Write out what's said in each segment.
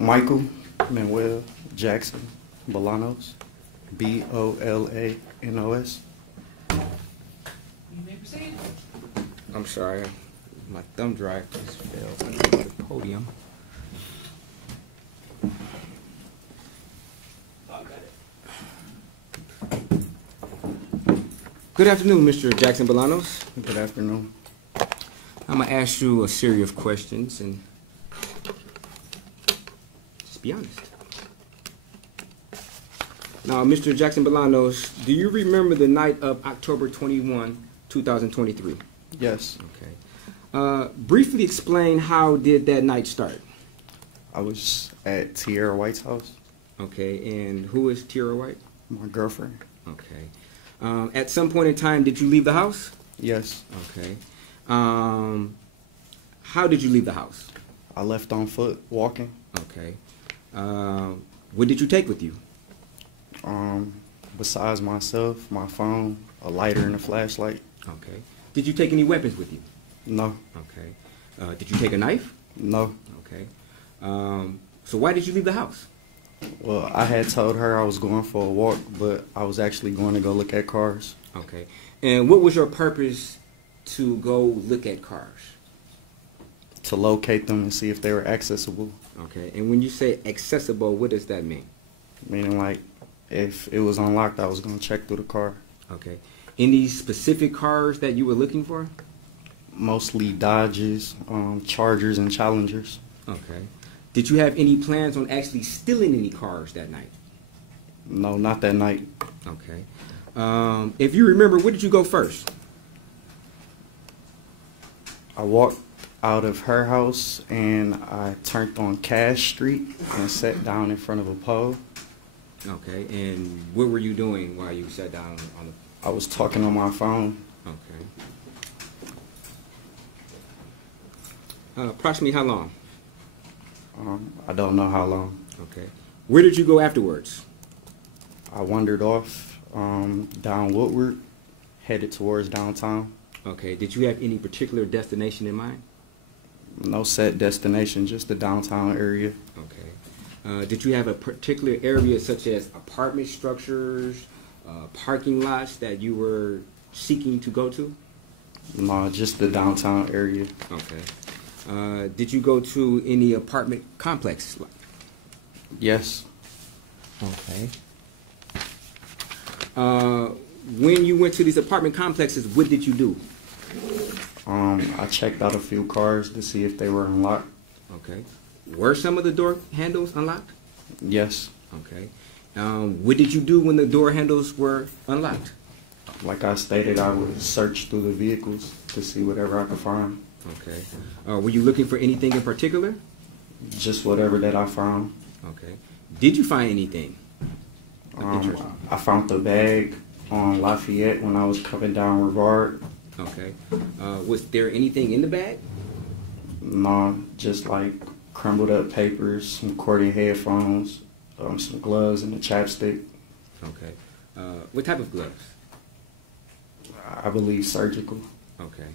Michael Manuel Jackson-Bolanos, B-O-L-A-N-O-S. You may proceed. I'm sorry, my thumb drive just fell under the podium. Good afternoon, Mr. Jackson-Bolanos. Good afternoon. I'm going to ask you a series of questions and just be honest. Now, Mr. Jackson-Bolanos, do you remember the night of October 21, 2023? Yes. Okay. Briefly explain how did that night start? I was at Tierra White's house. Okay, and who is Tierra White? My girlfriend. Okay. At some point in time, did you leave the house? Yes. Okay. How did you leave the house? I left on foot, walking. Okay. What did you take with you? Besides myself, my phone, a lighter, and a flashlight. Okay. Did you take any weapons with you? No. Okay. Did you take a knife? No. Okay. So why did you leave the house? Well, I had told her I was going for a walk, but I was actually going to go look at cars. Okay. And what was your purpose to go look at cars? To locate them and see if they were accessible. Okay. And when you say accessible, what does that mean? Meaning, like, if it was unlocked, I was going to check through the car. Okay. Any specific cars that you were looking for? Mostly Dodges, Chargers, and Challengers. Okay. Did you have any plans on actually stealing any cars that night? No, not that night. Okay. If you remember, where did you go first? I walked out of her house and I turned on Cash Street and sat down in front of a pole. Okay. And what were you doing while you sat down on the... I was talking on my phone. Okay. Approximately how long? I don't know how long. Okay. Where did you go afterwards? I wandered off down Woodward, headed towards downtown. Okay. Did you have any particular destination in mind? No set destination, just the downtown area. Okay. Did you have a particular area such as apartment structures, parking lots that you were seeking to go to? No, just the downtown area. Okay. Did you go to any apartment complexes? Yes. Okay. When you went to these apartment complexes, what did you do? I checked out a few cars to see if they were unlocked. Okay. Were some of the door handles unlocked? Yes. Okay. What did you do when the door handles were unlocked? Like I stated, I would search through the vehicles to see whatever I could find. Okay. Were you looking for anything in particular? Just whatever that I found. Okay. Did you find anything? I found the bag on Lafayette when I was coming down Rivard. Okay. Was there anything in the bag? No, just like crumbled up papers, some corded headphones, some gloves, and a chapstick. Okay. What type of gloves? I believe surgical. Okay.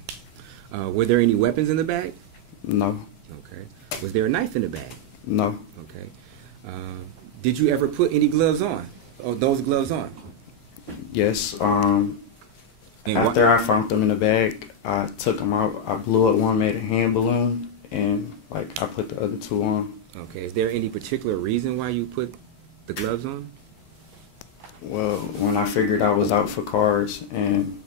Were there any weapons in the bag? No. Okay. Was there a knife in the bag? No. Okay. Did you ever put any gloves on? Or those gloves on? Yes. After I found them in the bag, I took them out. I blew up one, made a hand balloon, and like I put the other two on. Okay. Is there any particular reason why you put the gloves on? Well, when I figured I was out for cars and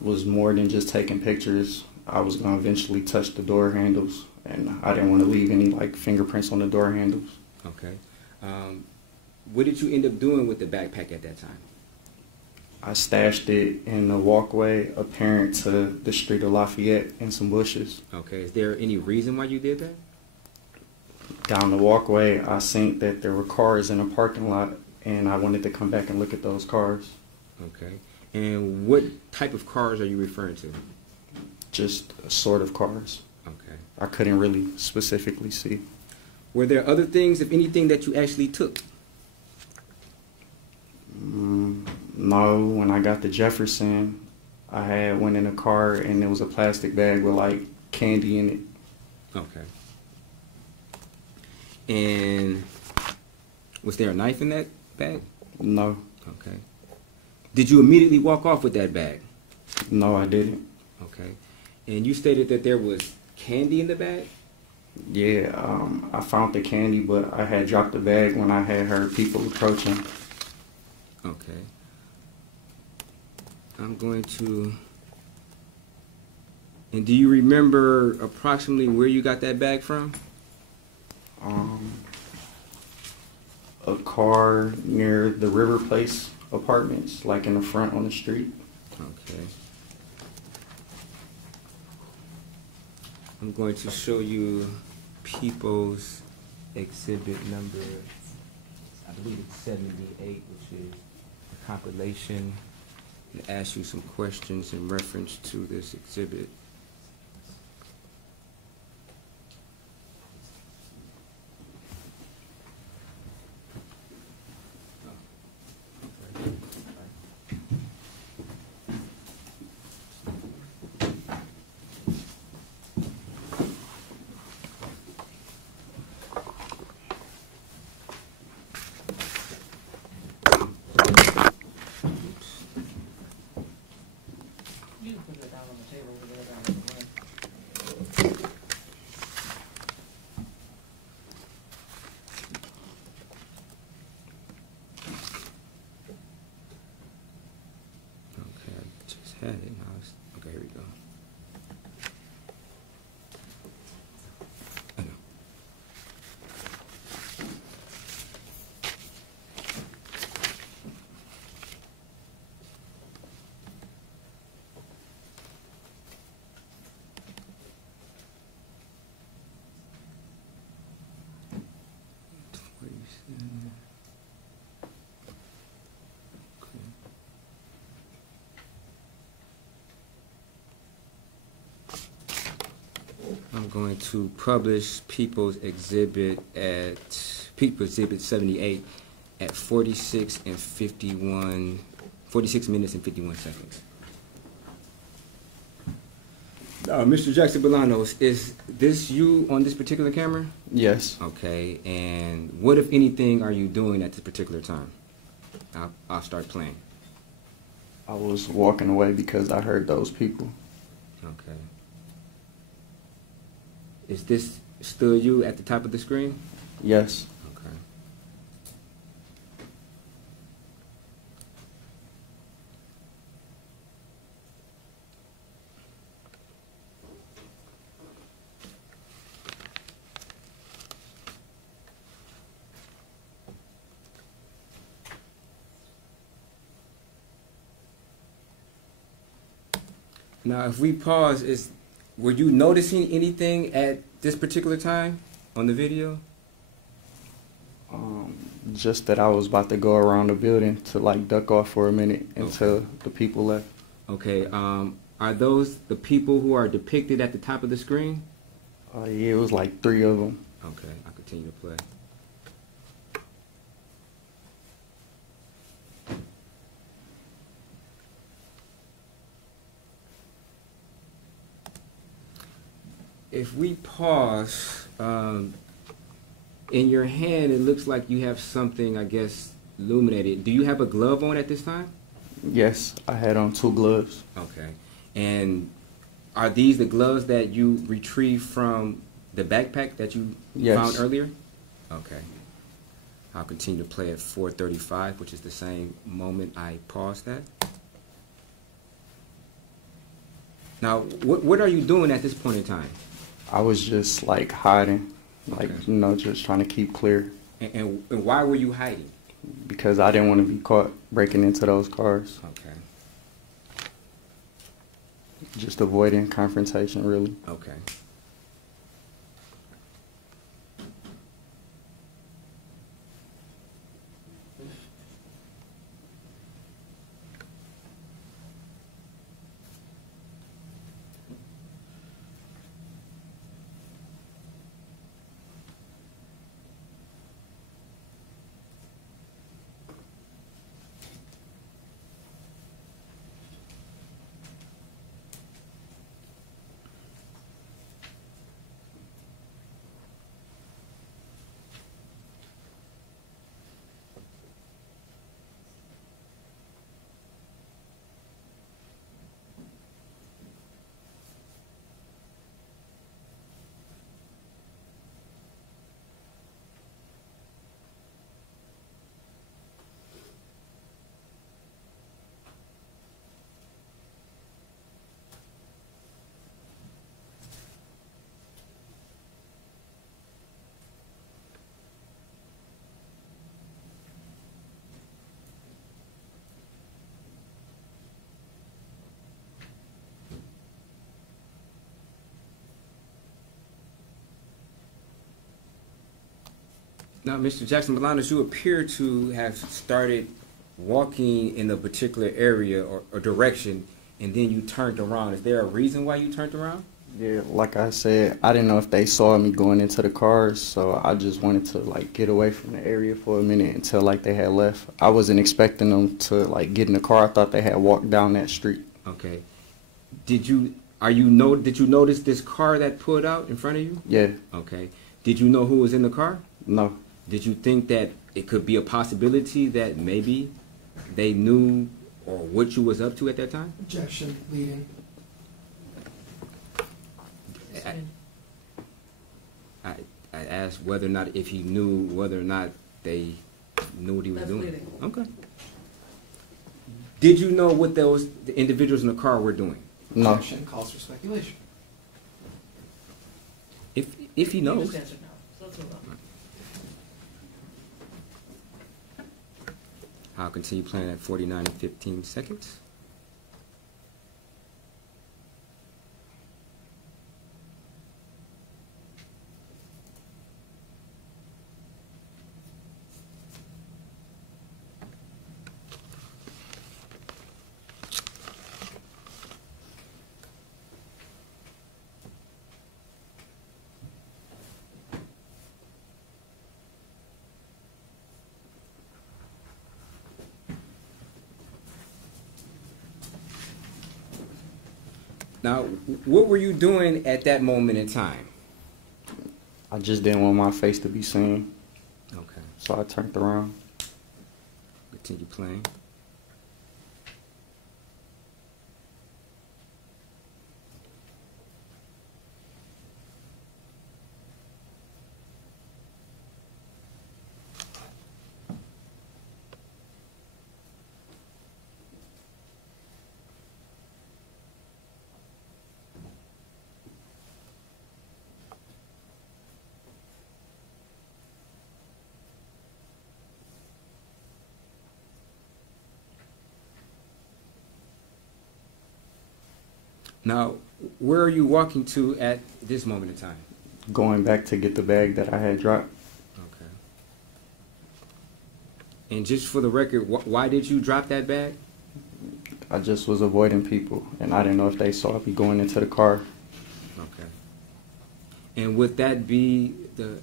was more than just taking pictures, I was going to eventually touch the door handles, and I didn't want to leave any like fingerprints on the door handles. Okay. What did you end up doing with the backpack at that time? I stashed it in the walkway apparent to the street of Lafayette in some bushes. Okay. Is there any reason why you did that? Down the walkway, I seen that there were cars in a parking lot, and I wanted to come back and look at those cars. Okay. And what type of cars are you referring to? Just a sort of cars. Okay. I couldn't really specifically see. Were there other things, if anything, that you actually took? No, when I got to Jefferson, I went in a car and there was a plastic bag with like candy in it. Okay. And was there a knife in that bag? No. Okay. Did you immediately walk off with that bag? No, I didn't. Okay. And you stated that there was candy in the bag? Yeah, I found the candy, but I had dropped the bag when I had heard people approaching. Okay. I'm going to... And do you remember approximately where you got that bag from? A car near the River Place apartments, like in the front on the street. Okay. I'm going to show you People's exhibit number, I believe it's 78, which is a compilation, and ask you some questions in reference to this exhibit. You can put it down on the table over there, down on the left. Okay, I just had it. Now okay, here we go. I know. Okay. I'm going to publish People's Exhibit 78 at 46 minutes and 51 seconds. Mr. Jackson-Bolanos, is this you on this particular camera? Yes. Okay, and what, if anything, are you doing at this particular time? I'll start playing. I was walking away because I heard those people. Okay. Is this still you at the top of the screen? Yes. Okay. Now, if we pause, were you noticing anything at this particular time on the video? Just that I was about to go around the building to like duck off for a minute until the people left. Okay. Are those the people who are depicted at the top of the screen? Yeah, it was like 3 of them. Okay, I'll continue to play. If we pause, in your hand, it looks like you have something, I guess, illuminated. Do you have a glove on at this time? Yes, I had on 2 gloves. Okay. And are these the gloves that you retrieved from the backpack that you found earlier? Okay. I'll continue to play at 4:35, which is the same moment I paused at. Now, what are you doing at this point in time? I was just like hiding, like, Okay. you know, just trying to keep clear And why were you hiding? because I didn't want to be caught breaking into those cars. Okay. Just avoiding confrontation, really. Okay. Now, Mr. Jackson-Bolanos, you appear to have started walking in a particular area or direction, and then you turned around. Is there a reason why you turned around? Yeah, like I said, I didn't know if they saw me going into the cars, so I just wanted to like get away from the area for a minute until like they had left. I wasn't expecting them to like get in the car. I thought they had walked down that street. Okay. Did you notice this car that pulled out in front of you? Yeah. Okay. Did you know who was in the car? No. Did you think that it could be a possibility that maybe they knew or what you was up to at that time? Objection, leading. I asked whether or not if he knew whether or not they knew what he was doing. Leading. Okay. Did you know what the individuals in the car were doing? No. Objection calls for speculation. If he You knows. just answered no, so let's move on. I'll continue playing at 49 and 15 seconds. Now, what were you doing at that moment in time? I just didn't want my face to be seen, Okay. so I turned around. Continue playing. Now, where are you walking to at this moment in time? Going back to get the bag that I had dropped. Okay. And just for the record, why did you drop that bag? I just was avoiding people, and I didn't know if they saw me going into the car. Okay. And would that be the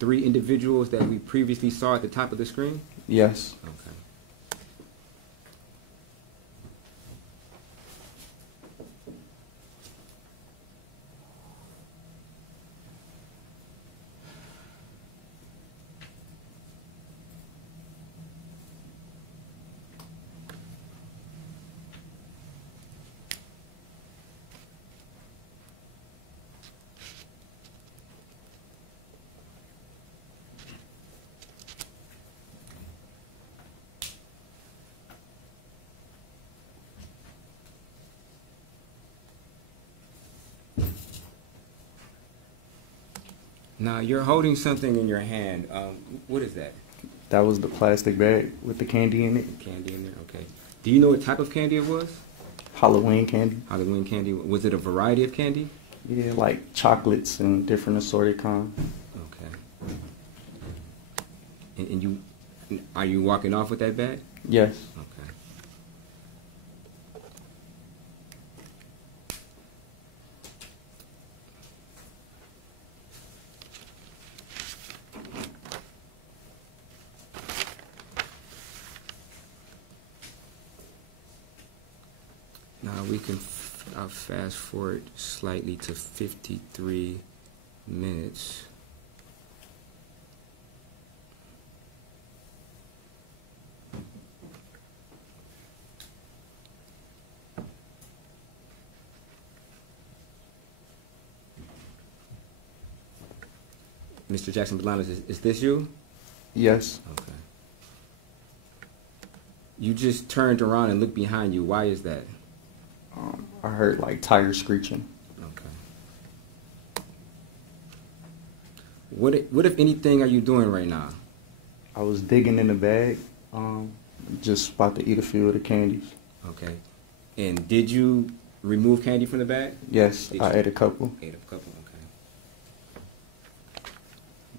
3 individuals that we previously saw at the top of the screen? Yes. Okay. Now, you're holding something in your hand. What is that? That was the plastic bag with the candy in it. Candy in there? Okay. Do you know what type of candy it was? Halloween candy. Halloween candy. Was it a variety of candy? Yeah, like chocolates and different assorted kinds. Okay. And are you walking off with that bag? Yes. Okay. Now we can fast forward slightly to 53 minutes. Mr. Jackson-Bolanos, is this you? Yes. Okay. You just turned around and looked behind you. Why is that? I heard like tires screeching. Okay. What if anything are you doing right now? I was digging in the bag, just about to eat a few of the candies. Okay. And did you remove candy from the bag? Yes, I ate a couple. Ate a couple, okay.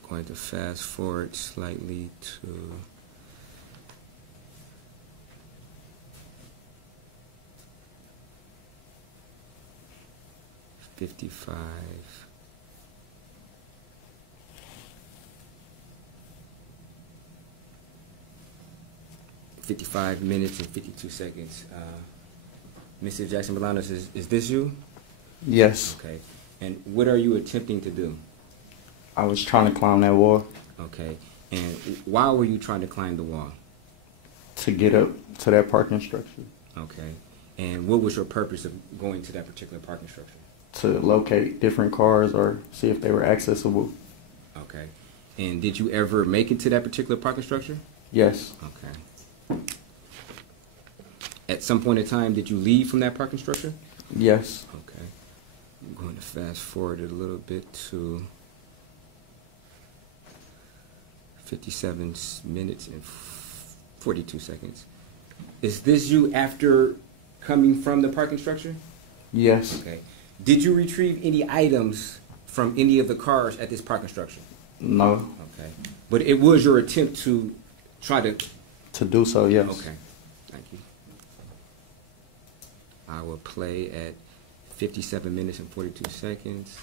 Going to fast forward slightly to 55. 55 minutes and 52 seconds. Mr. Jackson-Bolanos, is this you? Yes. Okay. And what are you attempting to do? I was trying to climb that wall. Okay. And why were you trying to climb the wall? To get up to that parking structure. Okay. And what was your purpose of going to that particular parking structure? To locate different cars or see if they were accessible. Okay. And did you ever make it to that particular parking structure? Yes. Okay. At some point in time, did you leave from that parking structure? Yes. Okay. I'm going to fast forward it a little bit to 57 minutes and 42 seconds. Is this you after coming from the parking structure? Yes. Okay. Did you retrieve any items from any of the cars at this parking structure? No. Okay. But it was your attempt to try to... To do so, yes. Okay. Thank you. I will play at 57 minutes and 42 seconds.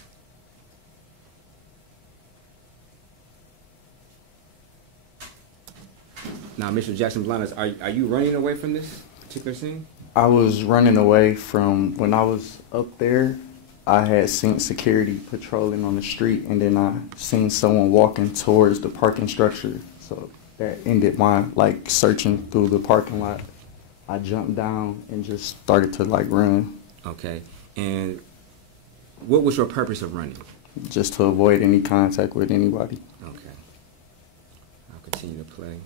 Now, Mr. Jackson-Bolanos, are you running away from this particular scene? I was running away from when I was up there. I had seen security patrolling on the street, and then I seen someone walking towards the parking structure. So that ended my searching through the parking lot. I jumped down and just started to run. Okay. And what was your purpose of running? Just to avoid any contact with anybody. Okay. I'll continue to play.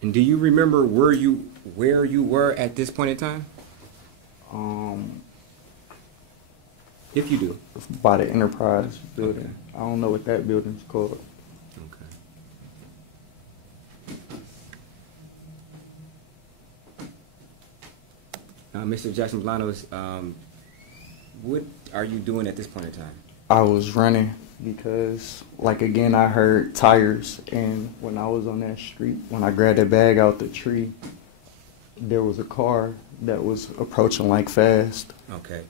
And do you remember where you were at this point in time? If you do. By the Enterprise building. Okay. I don't know what that building's called. Okay. Mr. Jackson-Bolanos, what are you doing at this point in time? I was running because, again, I heard tires, and when I was on that street, when I grabbed that bag out the tree, there was a car that was approaching fast. Okay.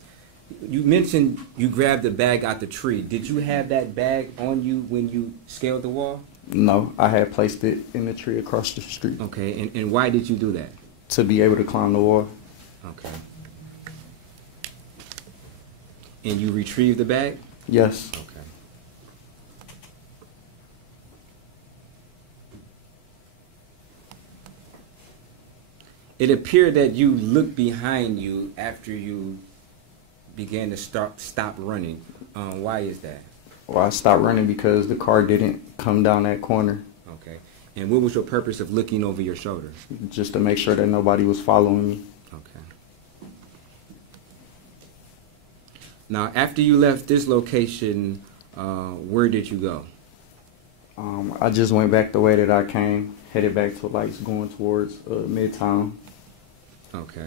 You mentioned you grabbed the bag out the tree. Did you have that bag on you when you scaled the wall? No, I had placed it in the tree across the street. Okay, and why did you do that? To be able to climb the wall. Okay. And you retrieved the bag? Yes. Okay. It appeared that you looked behind you after you began to stop running. Why is that? Well, I stopped running because the car didn't come down that corner. Okay. And what was your purpose of looking over your shoulder? Just to make sure that nobody was following me. Okay. Now, after you left this location, where did you go? I just went back the way that I came, headed back to going towards Midtown. Okay.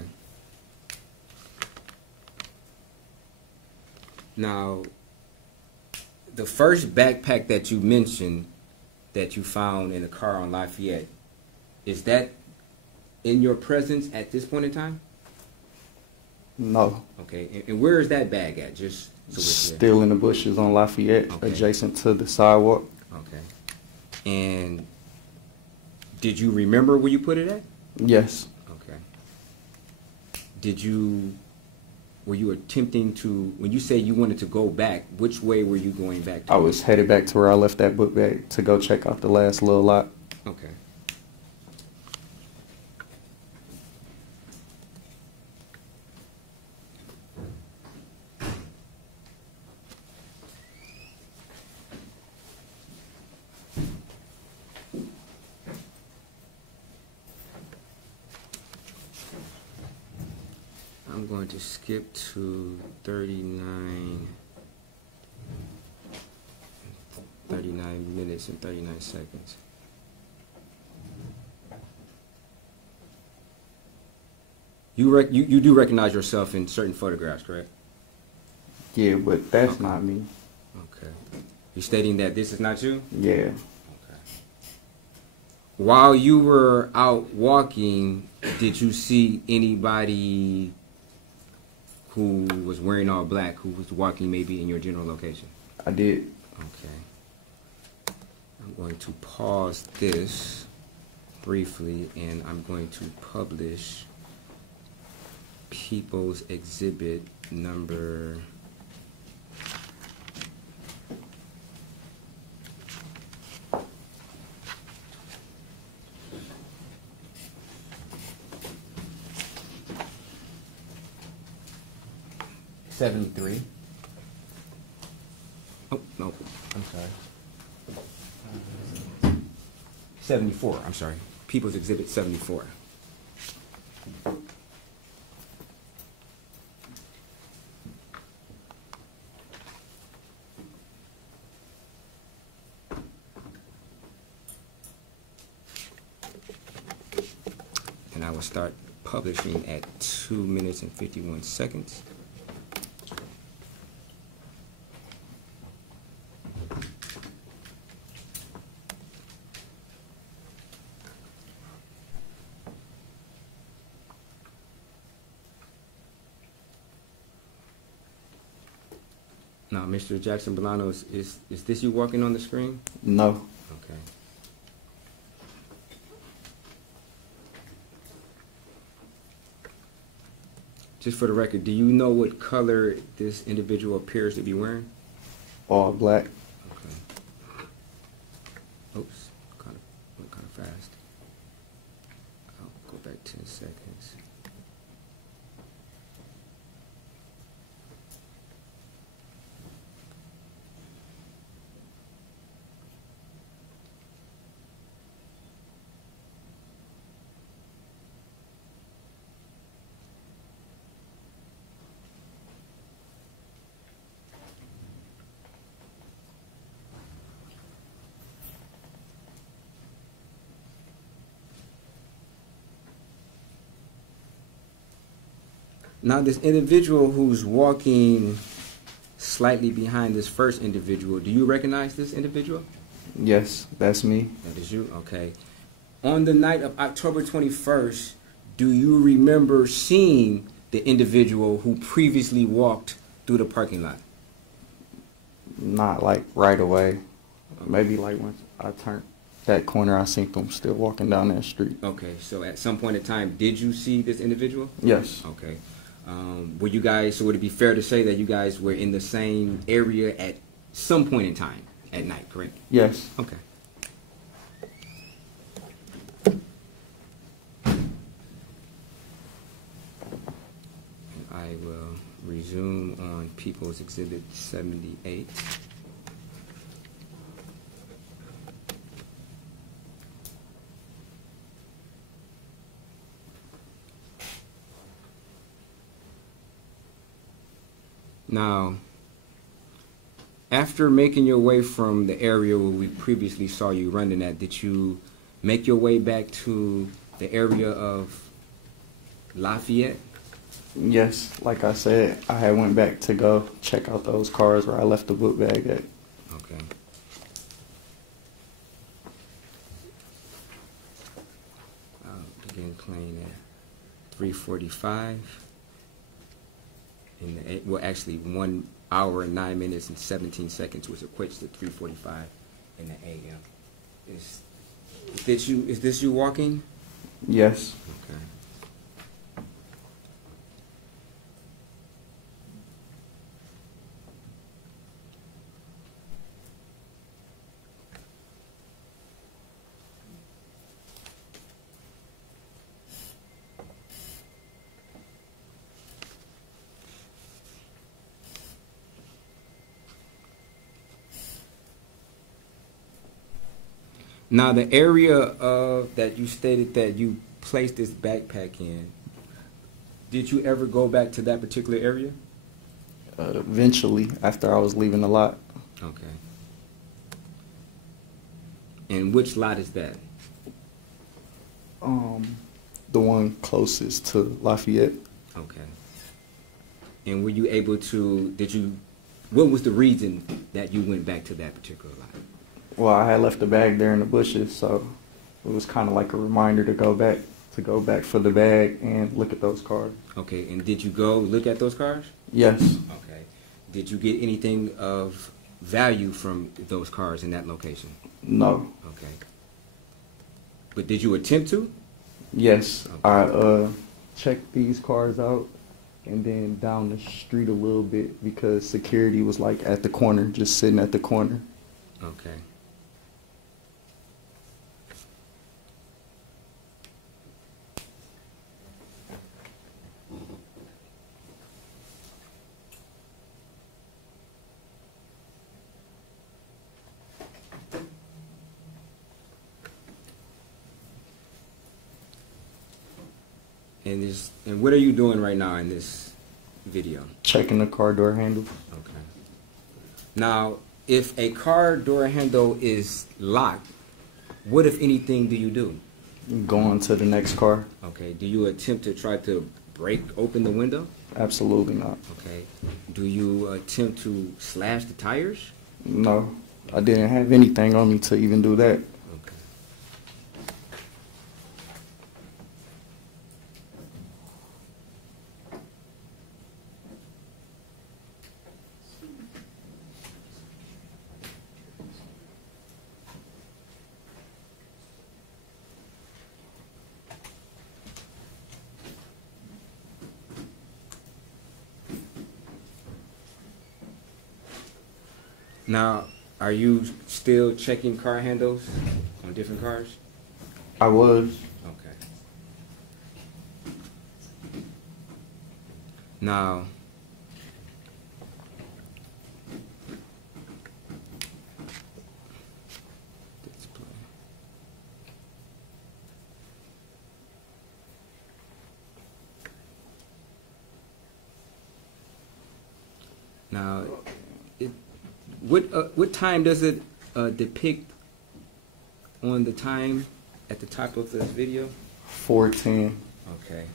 Now, the first backpack that you mentioned that you found in a car on Lafayette, is that in your presence at this point in time? No. Okay. And where is that bag at? Just so we're clear. Still in the bushes on Lafayette, okay. Adjacent to the sidewalk. Okay. And did you remember where you put it at? Yes. Okay. Were you attempting to, when you say you wanted to go back, which way were you going back to? I was headed back to where I left that book bag to go check out the last little lot. Okay. I'm going to skip to 39 minutes and 39 seconds. You do recognize yourself in certain photographs, correct? Yeah, but that's Okay. not me. Okay. You're stating that this is not you? Yeah. Okay. While you were out walking, did you see anybody who was wearing all black who was walking maybe in your general location? I did. Okay. I'm going to pause this briefly and I'm going to publish People's Exhibit number 73. Oh, no, I'm sorry. 74, I'm sorry. People's Exhibit 74. And I will start publishing at 2 minutes and 51 seconds. Now, Mr. Jackson-Bolanos, is this you walking on the screen? No. Okay. Just for the record, do you know what color this individual appears to be wearing? All black. Okay. Oops, went kind of fast. I'll go back 10 seconds. Now, this individual who's walking slightly behind this first individual, do you recognize this individual? Yes, that's me. That is you? Okay. On the night of October 21st, do you remember seeing the individual who previously walked through the parking lot? Not like right away. Maybe like once I turned that corner, I seen them still walking down that street. Okay, so at some point in time, did you see this individual? Yes. Okay. Were you guys, so would it be fair to say that you guys were in the same area at some point in time at night, correct? Yes. Okay. And I will resume on People's Exhibit 78. Now, after making your way from the area where we previously saw you running at, did you make your way back to the area of Lafayette? Yes. Like I said, I had went back to go check out those cars where I left the book bag at. Okay. I'll begin playing at 3:45. Well, actually, 1 hour and 9 minutes and 17 seconds, which equates to 3:45 in the a.m. Is this you walking? Yes. Okay. Now, the area that you stated that you placed this backpack in, Did you ever go back to that particular area? Eventually, after I was leaving the lot. Okay. And which lot is that? The one closest to Lafayette. Okay. And were you able to, what was the reason that you went back to that particular lot? Well, I had left the bag there in the bushes, so it was kind of like a reminder to go back for the bag and look at those cars. Okay, and did you go look at those cars? Yes. Okay. Did you get anything of value from those cars in that location? No. Okay. But did you attempt to? Yes. Okay. I checked these cars out and then down the street a little bit because security was like at the corner, just sitting at the corner. Okay. And what are you doing right now in this video? Checking the car door handle. Okay. Now, if a car door handle is locked, what, if anything, do you do? Going to the next car. Okay. Do you attempt to try to break open the window? Absolutely not. Okay. Do you attempt to slash the tires? No. I didn't have anything on me to even do that. Okay. Now, are you still checking car handles on different cars? I was. Okay. Now, display. Now, what time does it depict on the time at the top of this video? 4:10. Okay.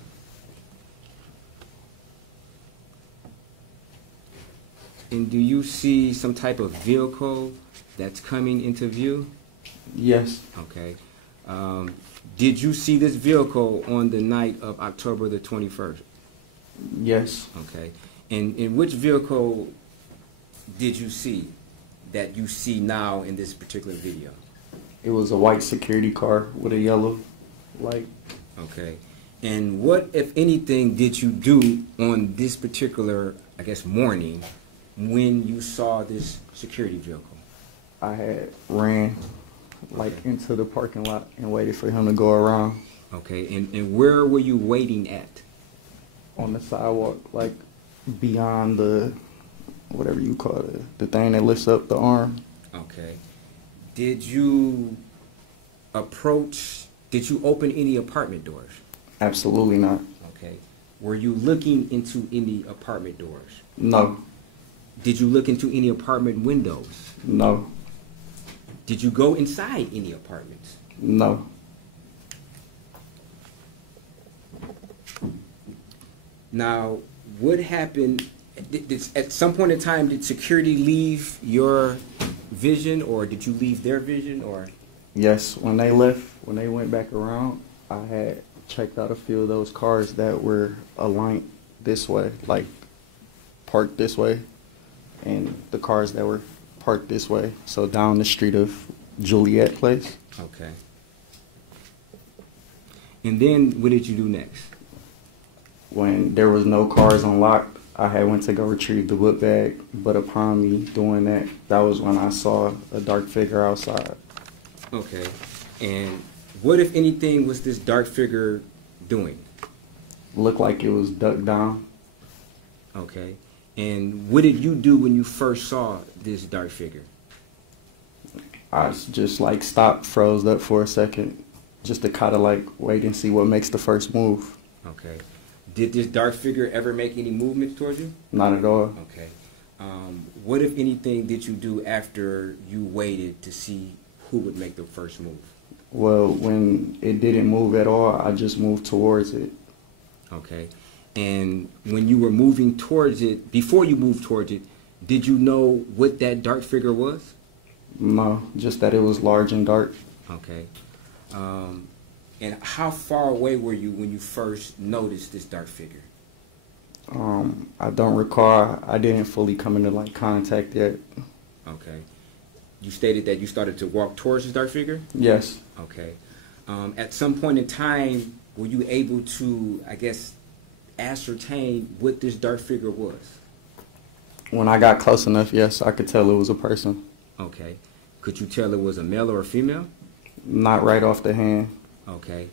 And do you see some type of vehicle that's coming into view? Yes. Okay. Did you see this vehicle on the night of October the 21st? Yes. Okay. And in which vehicle did you see that you see now in this particular video? It was a white security car with a yellow light. Okay. And what, if anything, did you do on this particular, I guess, morning when you saw this security vehicle? I had ran like into the parking lot and waited for him to go around. Okay. And where were you waiting at? On the sidewalk, like beyond the, whatever you call it, the thing that lifts up the arm. Okay. Did you open any apartment doors? Absolutely not. Okay. Were you looking into any apartment doors? No. Did you look into any apartment windows? No. Did you go inside any apartments? No. Now, what happened, at some point in time, did security leave your vision, or did you leave their vision, or? Yes, when they left, when they went back around, I had checked out a few of those cars that were aligned this way, like parked this way, and the cars that were parked this way, so down the street of Juliet Place. Okay. And then what did you do next? When there was no cars unlocked, I had went to go retrieve the book bag, but upon me doing that, that was when I saw a dark figure outside. Okay. And what, if anything, was this dark figure doing? Looked like it was ducked down. Okay. And what did you do when you first saw this dark figure? I just like stopped, froze up for a second, just to kind of like wait and see what makes the first move. Okay. Did this dark figure ever make any movements towards you? Not at all. Okay. What, if anything, did you do after you waited to see who would make the first move? Well, when it didn't move at all, I just moved towards it. Okay. And when you were moving towards it, before you moved towards it, did you know what that dark figure was? No, just that it was large and dark. Okay. And how far away were you when you first noticed this dark figure? I don't recall. I didn't fully come into like contact yet. Okay. You stated that you started to walk towards this dark figure? Yes. Okay. At some point in time, were you able to, I guess, ascertain what this dark figure was? When I got close enough, yes, I could tell it was a person. Okay. Could you tell it was a male or a female? Not right off the hand. Okay.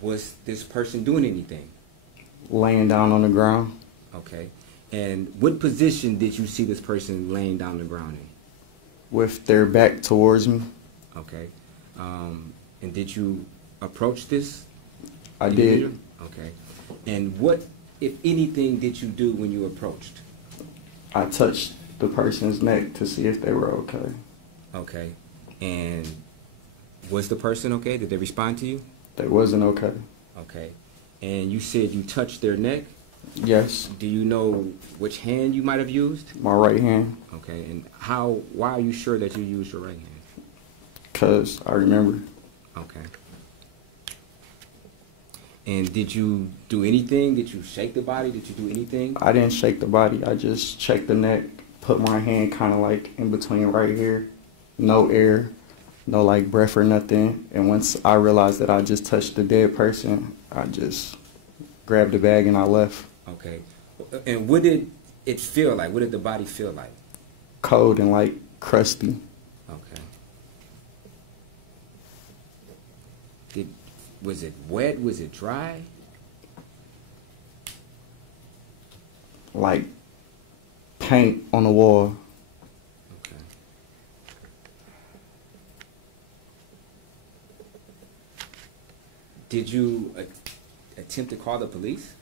Was this person doing anything? Laying down on the ground. Okay. And what position did you see this person laying down on the ground in? With their back towards me. Okay. And did you approach this? I individual? did. Okay. And what, if anything, did you do when you approached? I touched the person's neck to see if they were okay. Okay. And was the person okay? Did they respond to you? They wasn't okay. Okay. And you said you touched their neck? Yes. Do you know which hand you might have used? My right hand. Okay. And why are you sure that you used your right hand? Because I remember. Okay. And did you do anything? Did you shake the body? Did you do anything? I didn't shake the body. I just checked the neck, put my hand kind of like in between right here. No air, no like breath or nothing. And once I realized that I just touched the dead person, I just grabbed the bag and I left. Okay. And what did it feel like? What did the body feel like? Cold and like crusty. Okay. Was it wet? Was it dry? Like paint on the wall. Okay. Did you attempt to call the police?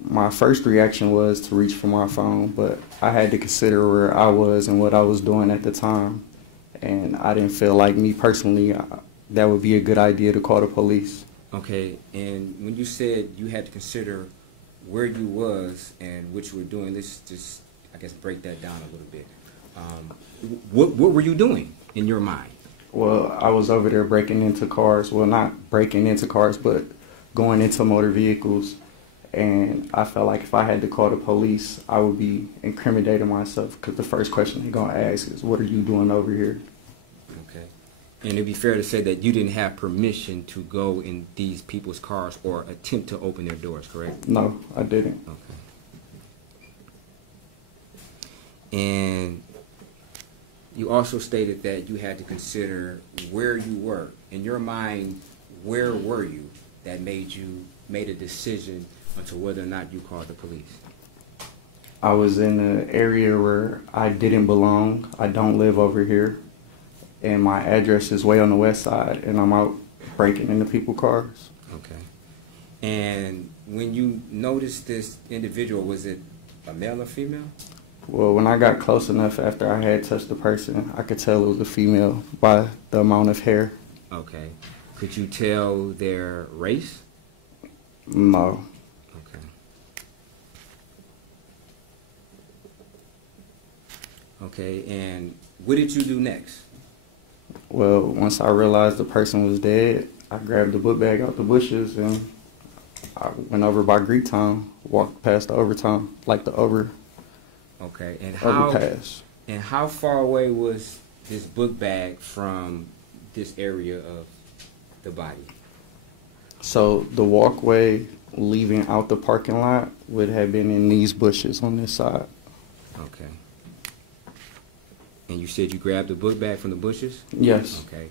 My first reaction was to reach for my phone, but I had to consider where I was and what I was doing at the time. And I didn't feel like, me personally, that would be a good idea to call the police. Okay, and when you said you had to consider where you was and what you were doing, let's just, I guess, break that down a little bit. What were you doing in your mind? Well, I was over there breaking into cars. Well, not breaking into cars, but going into motor vehicles. And I felt like if I had to call the police, I would be incriminating myself, because the first question they're going to ask is, what are you doing over here? Okay. And it'd be fair to say that you didn't have permission to go in these people's cars or attempt to open their doors, correct? No, I didn't. Okay. And you also stated that you had to consider where you were. In your mind, where were you that made a decision onto whether or not you called the police? I was in an area where I didn't belong. I don't live over here. And my address is way on the west side, and I'm out breaking into people's cars. Okay. And when you noticed this individual, was it a male or female? Well, when I got close enough after I had touched the person, I could tell it was a female by the amount of hair. Okay. Could you tell their race? No. Okay. Okay, and what did you do next? Well, once I realized the person was dead, I grabbed the book bag out the bushes and I went over by Greektown, walked past the overtime, like the Okay, and overpass. And how far away was this book bag from this area of the body? So the walkway leaving out the parking lot would have been in these bushes on this side. Okay. And you said you grabbed the book bag from the bushes? Yes. Okay.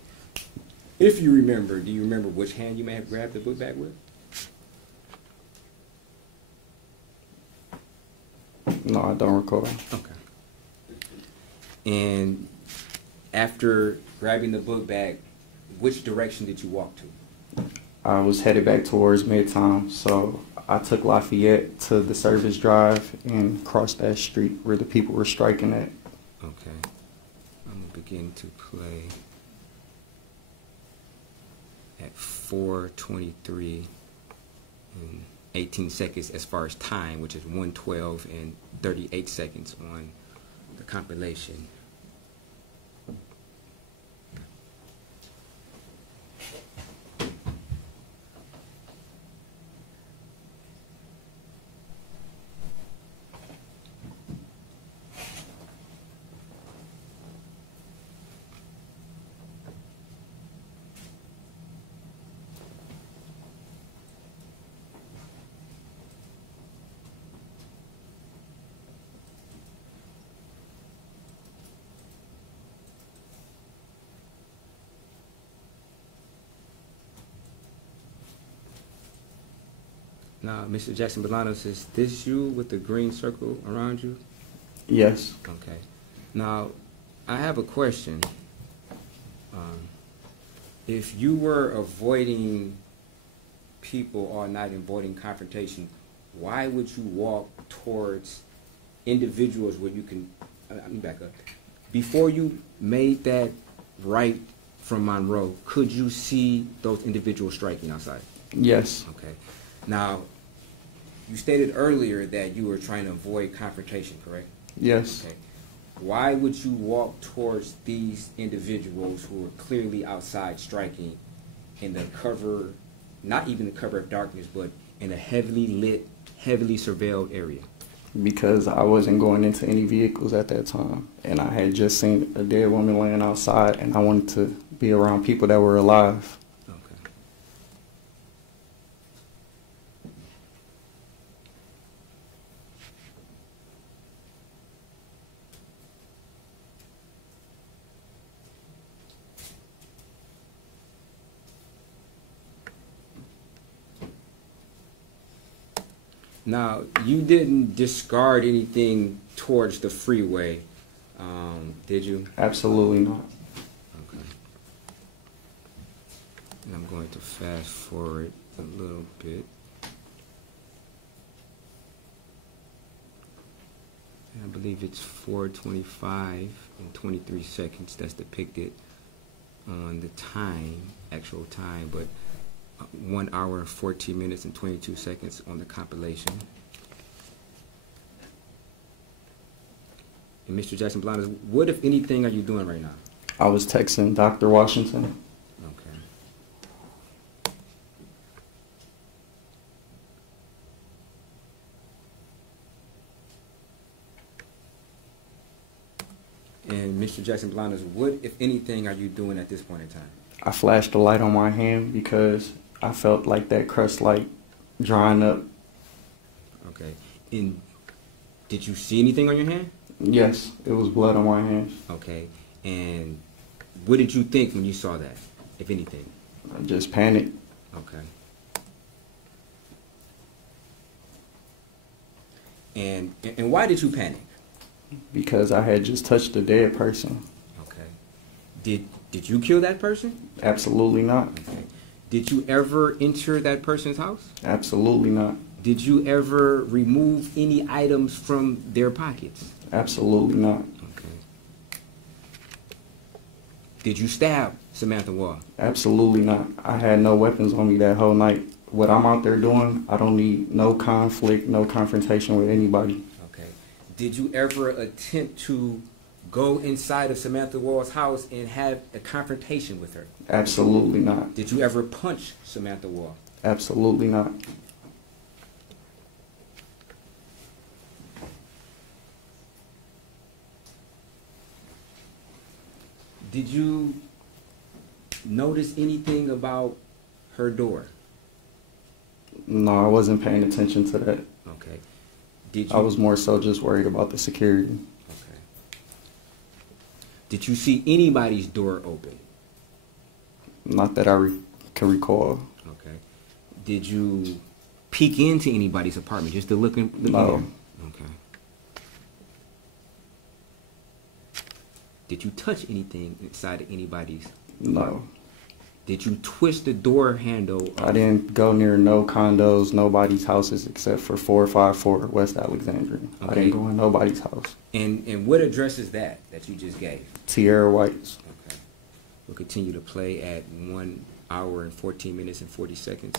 If you remember, do you remember which hand you may have grabbed the book bag with? No, I don't recall. Okay. And after grabbing the book bag, which direction did you walk to? I was headed back towards Midtown, so I took Lafayette to the Service Drive and crossed that street where the people were striking at. Okay. I'm going to begin to play at 4:23 and 18 seconds as far as time, which is 1:12 and 38 seconds on the compilation. Now, Mr. Jackson-Bolanos, is this you with the green circle around you? Yes. Okay. Now, I have a question. If you were avoiding people all night and avoiding confrontation, why would you walk towards individuals where you can... Let me back up. Before you made that right from Monroe, could you see those individuals striking outside? Yes. Okay. Now, you stated earlier that you were trying to avoid confrontation, correct? Yes. Okay. Why would you walk towards these individuals who were clearly outside striking in the cover, not even the cover of darkness, but in a heavily lit, heavily surveilled area? Because I wasn't going into any vehicles at that time, and I had just seen a dead woman laying outside, and I wanted to be around people that were alive. Now, you didn't discard anything towards the freeway, did you? Absolutely not. Okay. And I'm going to fast forward a little bit. And I believe it's 4:25 and 23 seconds that's depicted on the time, actual time, but 1 hour, 14 minutes, and 22 seconds on the compilation. And Mr. Jackson-Bolanos, what, if anything, are you doing right now? I was texting Dr. Washington. Okay. And Mr. Jackson-Bolanos, what, if anything, are you doing at this point in time? I flashed the light on my hand because I felt like that crust light drying up. Okay. And did you see anything on your hand? Yes, it was blood on my hands. Okay. And what did you think when you saw that, if anything? I just panicked. Okay. And why did you panic? Because I had just touched a dead person. Okay. Did you kill that person? Absolutely not. Okay. Did you ever enter that person's house? Absolutely not. Did you ever remove any items from their pockets? Absolutely not. Okay. Did you stab Samantha Woll? Absolutely not. I had no weapons on me that whole night. What I'm out there doing, I don't need no conflict, no confrontation with anybody. Okay. Did you ever attempt to go inside of Samantha Woll's house and have a confrontation with her? Absolutely not. Did you ever punch Samantha Woll? Absolutely not. Did you notice anything about her door? No, I wasn't paying attention to that. Okay. Did you? I was more so just worried about the security. Okay. Did you see anybody's door open? Not that I can recall. Okay. Did you peek into anybody's apartment just to look in? No. Okay. Did you touch anything inside of anybody's? No. Did you twist the door handle? I didn't go near no condos, nobody's houses except for 454 West Alexandria. Okay. I didn't go in nobody's house. And what address is that you just gave? Tierra White's. Okay. We'll continue to play at 1 hour and 14 minutes and 40 seconds.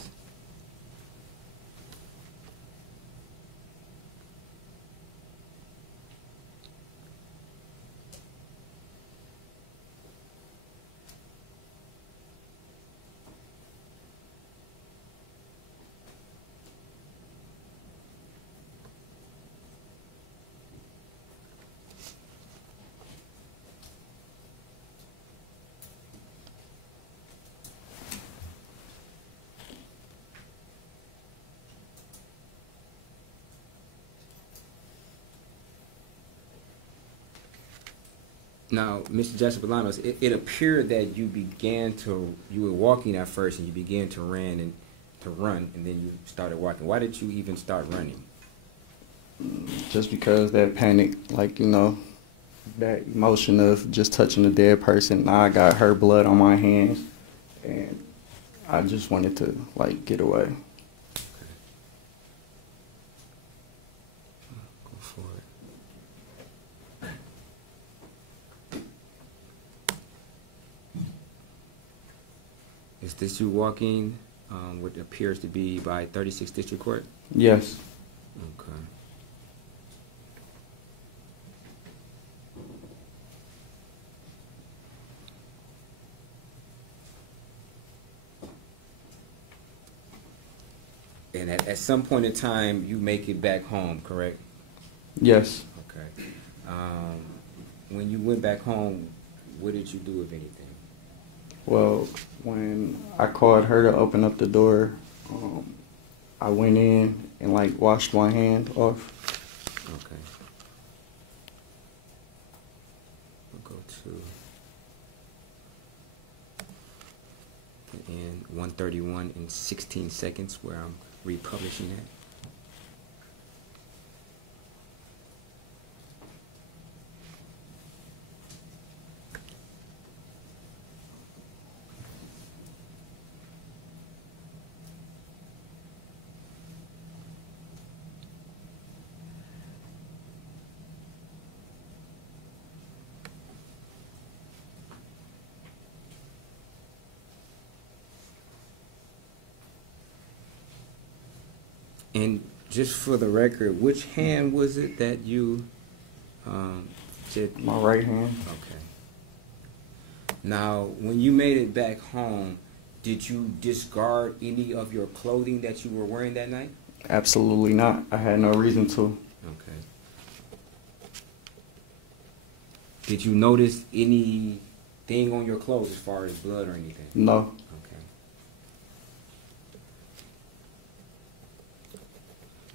Now, Mr. Jackson-Bolanos, it appeared that you were walking at first and you began to run, and then you started walking. Why did you even start running? Just because that panic, like, you know, that emotion of just touching a dead person. Now I got her blood on my hands, and I just wanted to, like, get away. Go for it. Is this you walking what appears to be by 36th District Court? Yes. Okay. And at some point in time, you make it back home, correct? Yes. Okay. When you went back home, what did you do, if anything? Well, when I called her to open up the door, I went in and, like, washed my hand off. Okay. We'll go to and 1:31 and 16 seconds, where I'm republishing that. And just for the record, which hand was it that you said? My right hand. Okay. Now, when you made it back home, did you discard any of your clothing that you were wearing that night? Absolutely not. I had no reason to. Okay. Did you notice anything on your clothes as far as blood or anything? No. Okay.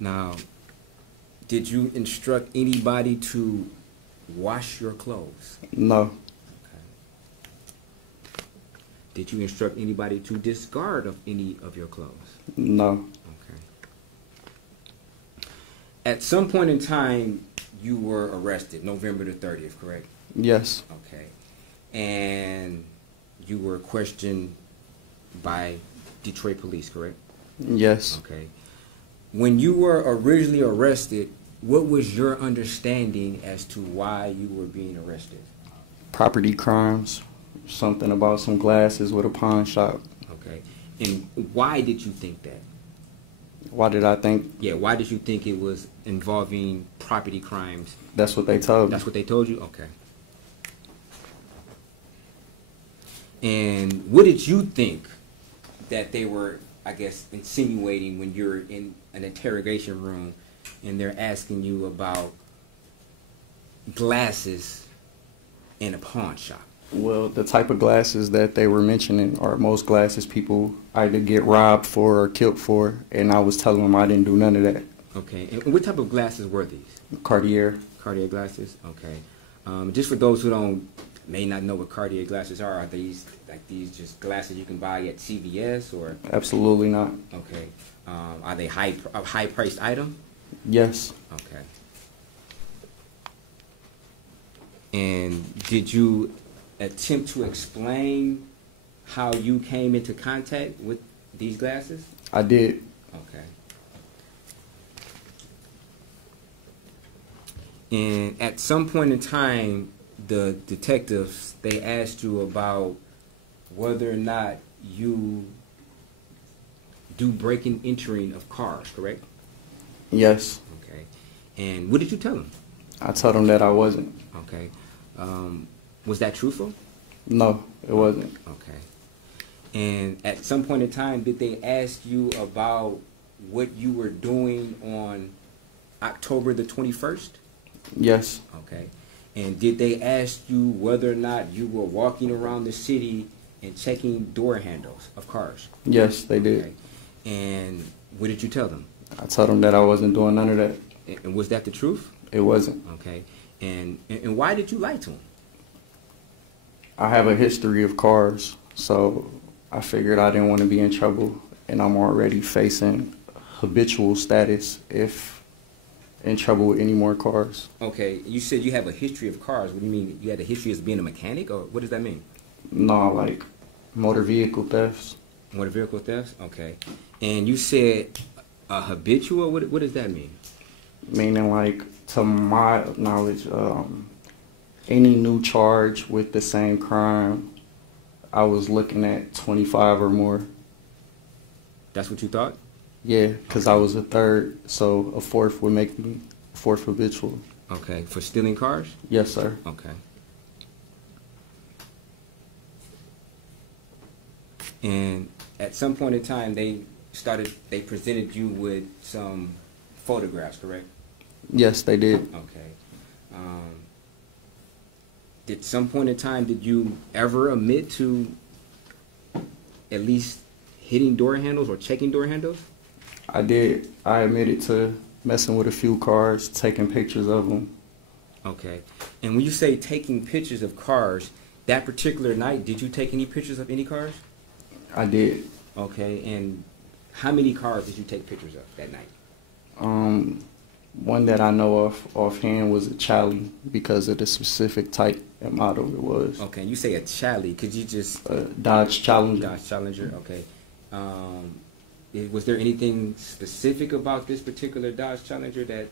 Now, did you instruct anybody to wash your clothes? No. Okay. Did you instruct anybody to discard of any of your clothes? No. Okay. At some point in time, you were arrested, November the 30th, correct? Yes. Okay. And you were questioned by Detroit police, correct? Yes. Okay. When you were originally arrested, what was your understanding as to why you were being arrested? Property crimes. Something about some glasses with a pawn shop. Okay. And why did you think that? Why did I think? Yeah, why did you think it was involving property crimes? That's what they told me. That's what they told you? Okay. And what did you think that they were, I guess, insinuating when you're in an interrogation room and they're asking you about glasses in a pawn shop? Well, the type of glasses that they were mentioning are most glasses people either get robbed for or killed for, and I was telling them I didn't do none of that. Okay. And what type of glasses were these? Cartier. Cartier glasses? Okay. Just for those who may not know what Cartier glasses are these just glasses you can buy at CVS or? Absolutely not. Okay. Are they a high priced item? Yes. Okay. And did you attempt to explain how you came into contact with these glasses? I did. Okay. And at some point in time, the detectives, they asked you about whether or not you do breaking entering of cars, correct? Yes. Okay. And what did you tell them? I told them that I wasn't. Okay. Was that truthful? No, it wasn't. Okay. And at some point in time, did they ask you about what you were doing on October the 21st? Yes. Okay. And did they ask you whether or not you were walking around the city and checking door handles of cars? Yes, they did. Okay. And what did you tell them? I told them that I wasn't doing none of that. And was that the truth? It wasn't. Okay. And why did you lie to them? I have a history of cars, so I figured I didn't want to be in trouble, and I'm already facing habitual status if in trouble with any more cars. Okay. You said you have a history of cars. What do you mean? You had a history as being a mechanic, or what does that mean? No, like motor vehicle thefts. Motor vehicle thefts? Okay. And you said a habitual? What does that mean? Meaning, like, to my knowledge, any new charge with the same crime, I was looking at 25 or more. That's what you thought? Yeah, because I was a third, so a fourth would make me fourth habitual. Okay. For stealing cars? Yes, sir. Okay. And at some point in time, they presented you with some photographs, correct? Yes, they did. Okay. At some point in time, did you ever admit to at least hitting door handles or checking door handles? I did. I admitted to messing with a few cars, taking pictures of them. Okay. And when you say taking pictures of cars, that particular night, did you take any pictures of any cars? I did. Okay. And how many cars did you take pictures of that night? One that I know of offhand was a Charlie because of the specific type and model it was. Okay. You say a Charlie. Could you just... Dodge Challenger. Dodge Challenger. Okay. Was there anything specific about this particular Dodge Challenger that...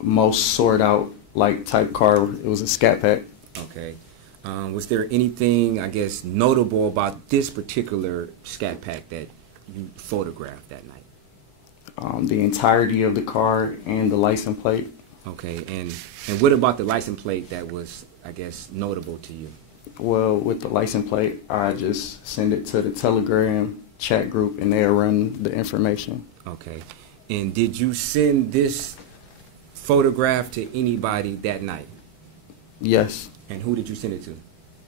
Most sort out like type car. It was a Scat Pack. Okay. Was there anything, I guess, notable about this particular Scat Pack that you photographed that night? The entirety of the car and the license plate. Okay. And what about the license plate that was, I guess, notable to you? Well, with the license plate, I just send it to the Telegram chat group and they'll run the information. Okay. And did you send this photograph to anybody that night? Yes. And who did you send it to?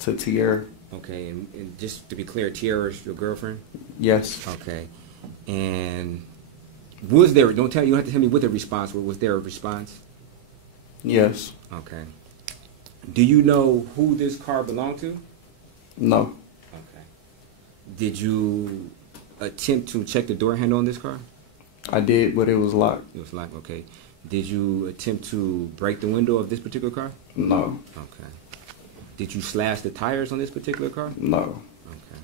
To Tierra. Okay. And just to be clear, Tierra is your girlfriend? Yes. Okay. And was there, you don't have to tell me what the response was. Was there a response? Yes. Okay. Do you know who this car belonged to? No. Okay. Did you attempt to check the door handle on this car? I did, but it was locked. It was locked, okay. Did you attempt to break the window of this particular car? No. Okay. Did you slash the tires on this particular car? No. Okay.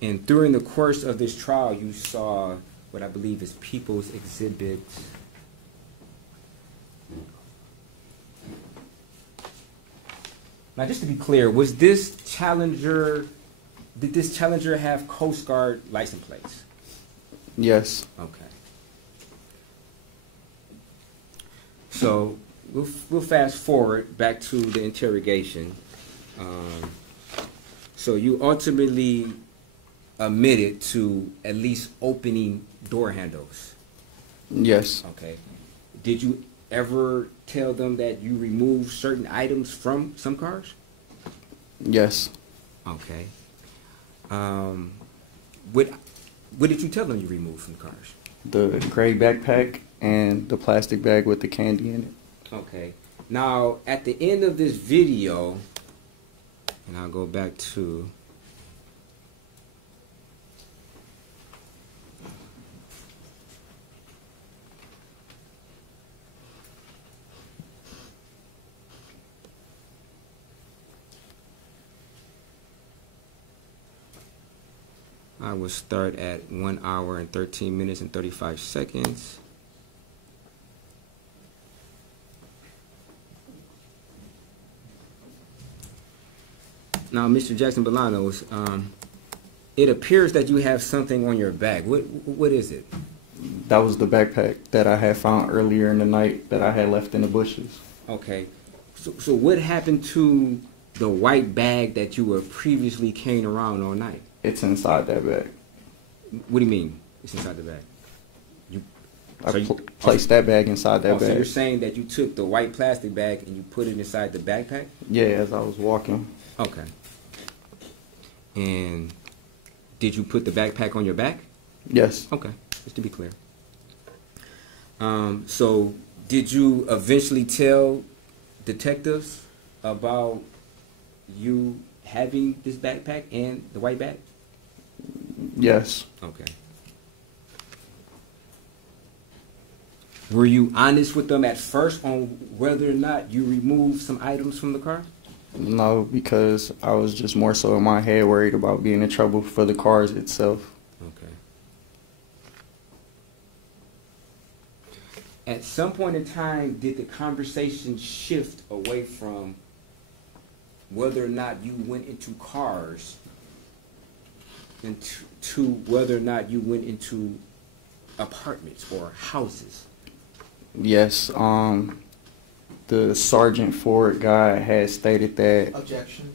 And during the course of this trial, you saw what I believe is People's Exhibit. Now, just to be clear, was this Challenger, did this Challenger have Coast Guard license plates? Yes. Okay. So we'll fast forward back to the interrogation. So you ultimately admitted to at least opening door handles. Yes. Okay. Did you ever tell them that you removed certain items from some cars? Yes. Okay. What did you tell them you removed from cars? The gray backpack and the plastic bag with the candy in it. Okay. Now, at the end of this video, and I'll go back to... I will start at 1 hour and 13 minutes and 35 seconds. Now, Mr. Jackson-Bolanos, it appears that you have something on your back. What is it? That was the backpack that I had found earlier in the night that I had left in the bushes. Okay. So what happened to the white bag that you were previously carrying around all night? It's inside that bag. What do you mean it's inside the bag? Placed that bag inside that bag. So you're saying that you took the white plastic bag and you put it inside the backpack? Yeah, as I was walking. Okay. And did you put the backpack on your back? Yes. Okay, just to be clear. So did you eventually tell detectives about you having this backpack and the white bag? Yes. Okay. Were you honest with them at first on whether or not you removed some items from the car? No, because I was just more so in my head worried about being in trouble for the cars itself. Okay. At some point in time, did the conversation shift away from whether or not you went into cars and to whether or not you went into apartments or houses? Yes, the Sergeant Ford guy had stated that. Objection.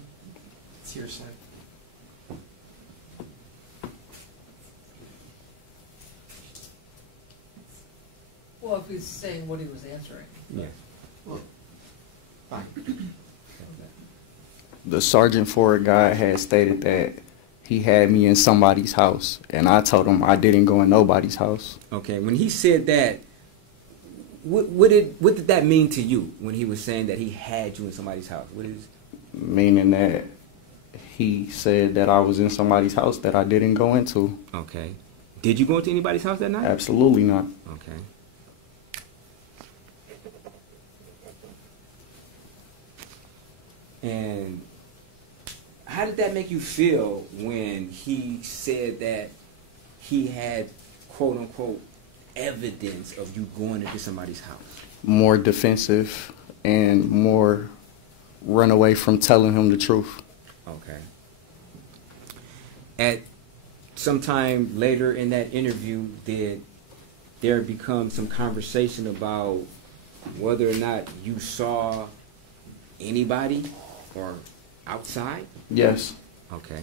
It's hearsay. Well, if he's saying what he was answering. Yeah. Well, fine. The Sergeant Ford guy had stated that he had me in somebody's house, and I told him I didn't go in nobody's house. Okay, when he said that, what did that mean to you when he was saying that he had you in somebody's house? What is? Meaning that he said that I was in somebody's house that I didn't go into. Okay. Did you go into anybody's house that night? Absolutely not. Okay. And how did that make you feel when he said that he had, quote unquote, evidence of you going into somebody's house? More defensive and more run away from telling him the truth. Okay. At some time later in that interview, did there become some conversation about whether or not you saw anybody or outside? Yes. Okay.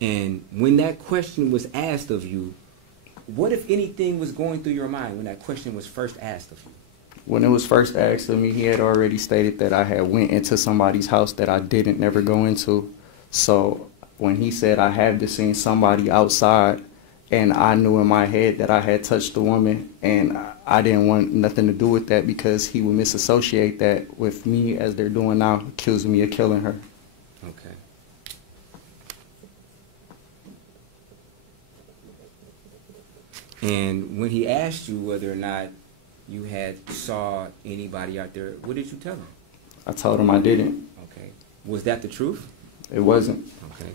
And when that question was asked of you, what, if anything, was going through your mind when that question was first asked of you? When it was first asked of me, he had already stated that I had went into somebody's house that I didn't never go into. So when he said I had to seen somebody outside, and I knew in my head that I had touched the woman, and I didn't want nothing to do with that because he would misassociate that with me as they're doing now, accusing me of killing her. Okay. And when he asked you whether or not you had saw anybody out there, what did you tell him? I told him I didn't. Okay. Was that the truth? It wasn't. Okay.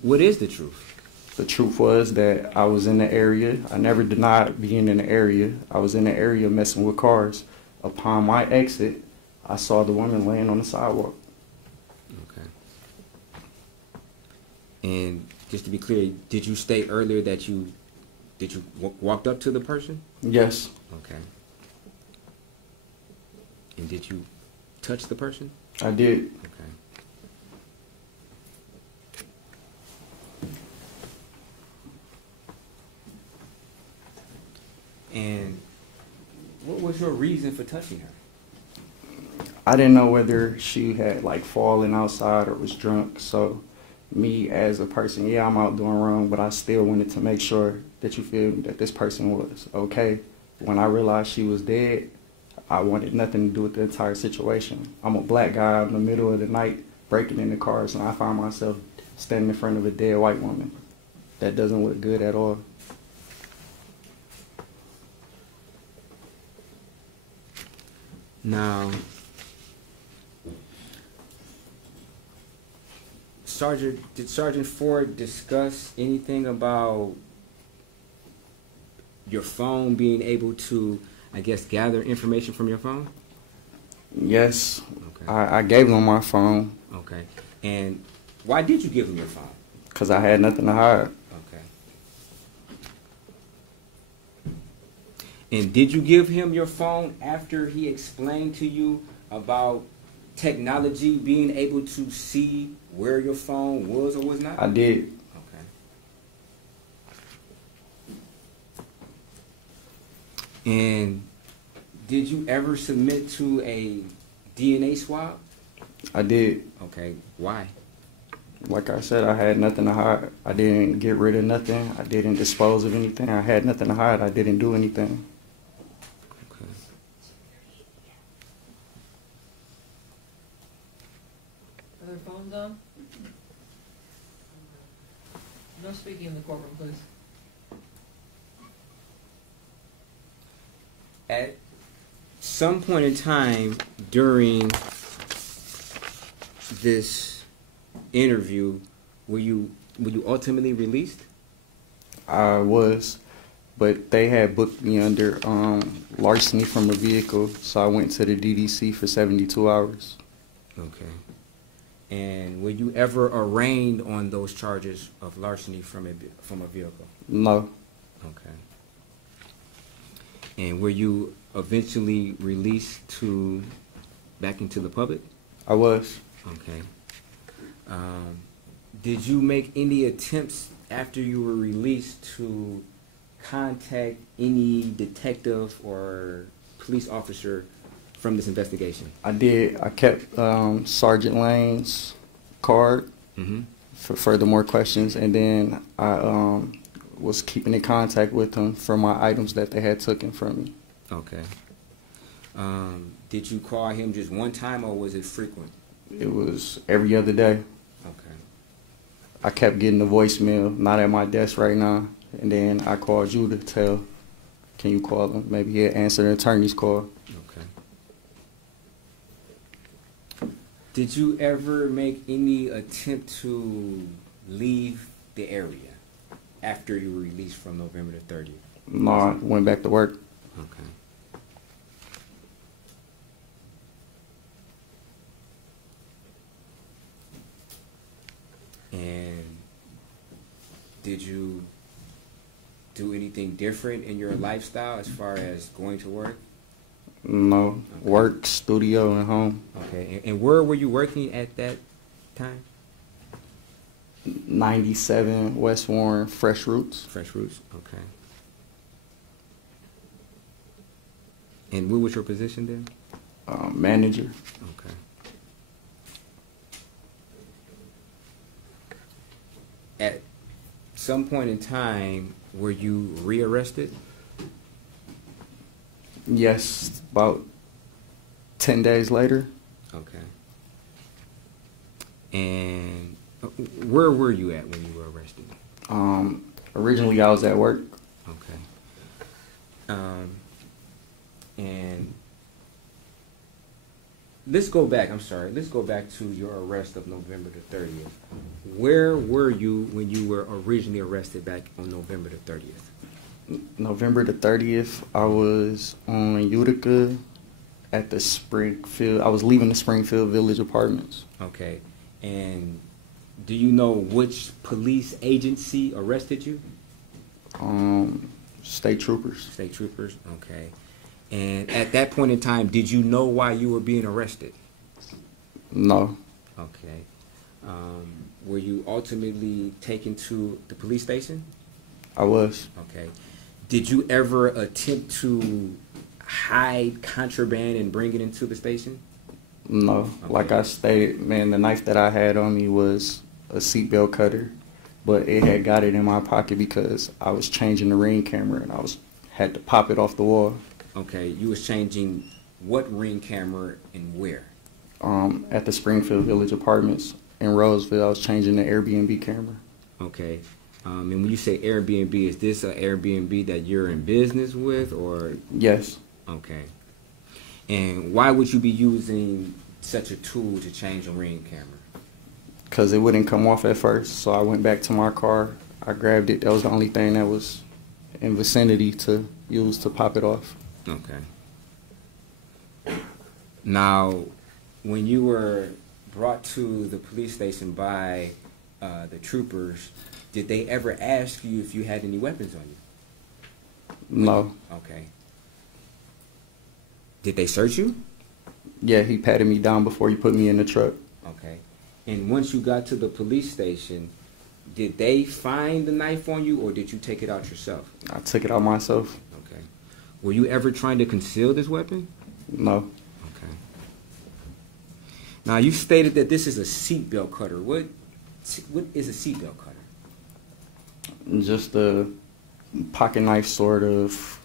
What is the truth? The truth was that I was in the area. I never denied being in the area. I was in the area messing with cars. Upon my exit, I saw the woman laying on the sidewalk. Okay. And just to be clear, did you state earlier that you walked up to the person? Yes. Okay. And did you touch the person? I did. Okay. And what was your reason for touching her? I didn't know whether she had like fallen outside or was drunk. So me as a person, yeah, I'm out doing wrong, but I still wanted to make sure that you feel that this person was okay. When I realized she was dead, I wanted nothing to do with the entire situation. I'm a black guy out in the middle of the night breaking into cars, and I find myself standing in front of a dead white woman. That doesn't look good at all. Now, did Sergeant Ford discuss anything about your phone being able to, I guess, gather information from your phone? Yes. Okay. I gave him my phone. Okay. And why did you give him your phone? Because I had nothing to hide. Okay. And did you give him your phone after he explained to you about technology being able to see where your phone was or was not? I did. Okay. And did you ever submit to a DNA swab? I did. Okay. Why? Like I said, I had nothing to hide. I didn't get rid of nothing. I didn't dispose of anything. I had nothing to hide. I didn't do anything. Okay. Are there phones on? No speaking in the courtroom, please. At some point in time during this interview, were you ultimately released? I was, but they had booked me under larceny from a vehicle, so I went to the DDC for 72 hours. Okay. And were you ever arraigned on those charges of larceny from a vehicle? No. Okay. And were you eventually released back into the public? I was. Okay. Did you make any attempts after you were released to contact any detective or police officer from this investigation? I did. I kept Sergeant Lane's card for furthermore questions, and then I was keeping in contact with them for my items that they had taken from me. Okay. Did you call him just one time, or was it frequent? It was every other day. Okay. I kept getting the voicemail, not at my desk right now, and then I called you to tell, can you call him? Maybe he'll answer the attorney's call. Okay. Did you ever make any attempt to leave the area after you were released from November the 30th? No, I went back to work. Okay. And did you do anything different in your lifestyle as far as going to work? No. Okay. Work, studio, and home. Okay. And where were you working at that time? 97 West Warren, Fresh Roots. Fresh Roots. Okay. And what was your position there? Manager. Okay. At some point in time, were you rearrested? Yes, about 10 days later. Okay. And where were you at when you were arrested? Originally I was at work. Okay. And let's go back. I'm sorry. Let's go back to your arrest of November the 30th. Where were you when you were originally arrested back on November the 30th? November the 30th, I was on Utica at the Springfield. I was leaving the Springfield Village Apartments. Okay. And do you know which police agency arrested you? State troopers. State troopers. Okay. And at that point in time, did you know why you were being arrested? No. Okay. Were you ultimately taken to the police station? I was. Okay. Did you ever attempt to hide contraband and bring it into the station? No. Okay. Like I stated, man, the knife that I had on me was a seatbelt cutter, but it had got it in my pocket because I was changing the Ring camera and I had to pop it off the wall. Okay. You was changing what Ring camera and where? At the Springfield Village Apartments in Roseville. I was changing the Airbnb camera. Okay. And when you say Airbnb, is this an Airbnb that you're in business with, or? Yes. Okay. And why would you be using such a tool to change a Ring camera? because it wouldn't come off at first. So I went back to my car. I grabbed it. That was the only thing that was in vicinity to use to pop it off. Okay. Now, when you were brought to the police station by the troopers, did they ever ask you if you had any weapons on you? No. Okay. Did they search you? Yeah, he patted me down before he put me in the truck. Okay. And once you got to the police station, did they find the knife on you, or did you take it out yourself? I took it out myself. Okay. Were you ever trying to conceal this weapon? No. Okay. Now, you stated that this is a seatbelt cutter. What is a seatbelt cutter? Just a pocket knife sort of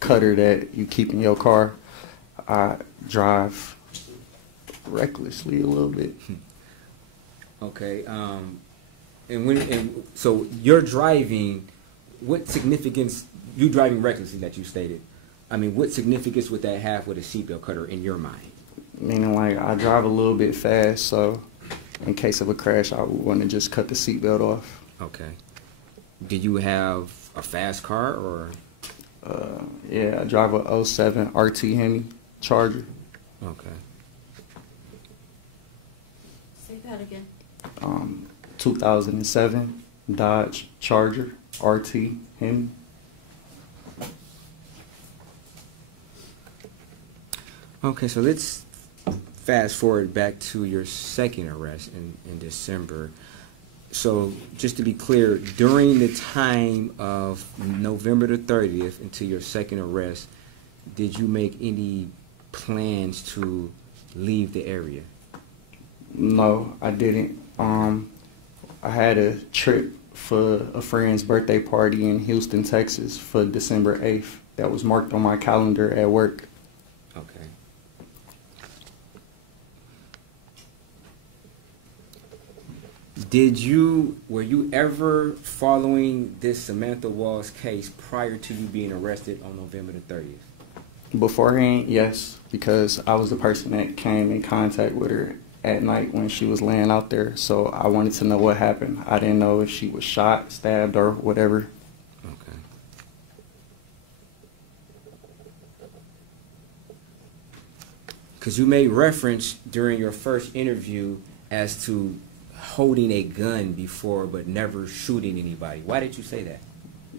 cutter that you keep in your car. I drive recklessly a little bit. Okay. So you're driving. What significance? You driving recklessly that you stated. I mean, what significance would that have with a seatbelt cutter in your mind? Meaning, like, I drive a little bit fast, so in case of a crash, I would want to just cut the seatbelt off. Okay. Did you have a fast car, or? Yeah, I drive a '07 RT Hemi Charger. Okay. Say that again. 2007 Dodge Charger RT Hemi. Okay, so let's fast forward back to your second arrest in December. So just to be clear, during the time of November the 30th until your second arrest, did you make any plans to leave the area? No, I didn't. I had a trip for a friend's birthday party in Houston, Texas for December 8th. That was marked on my calendar at work. Okay. Were you ever following this Samantha Woll's case prior to you being arrested on November the 30th? Beforehand, yes, because I was the person that came in contact with her at night when she was laying out there, so I wanted to know what happened. I didn't know if she was shot, stabbed, or whatever. Okay. Because you made reference during your first interview as to holding a gun before but never shooting anybody. Why did you say that?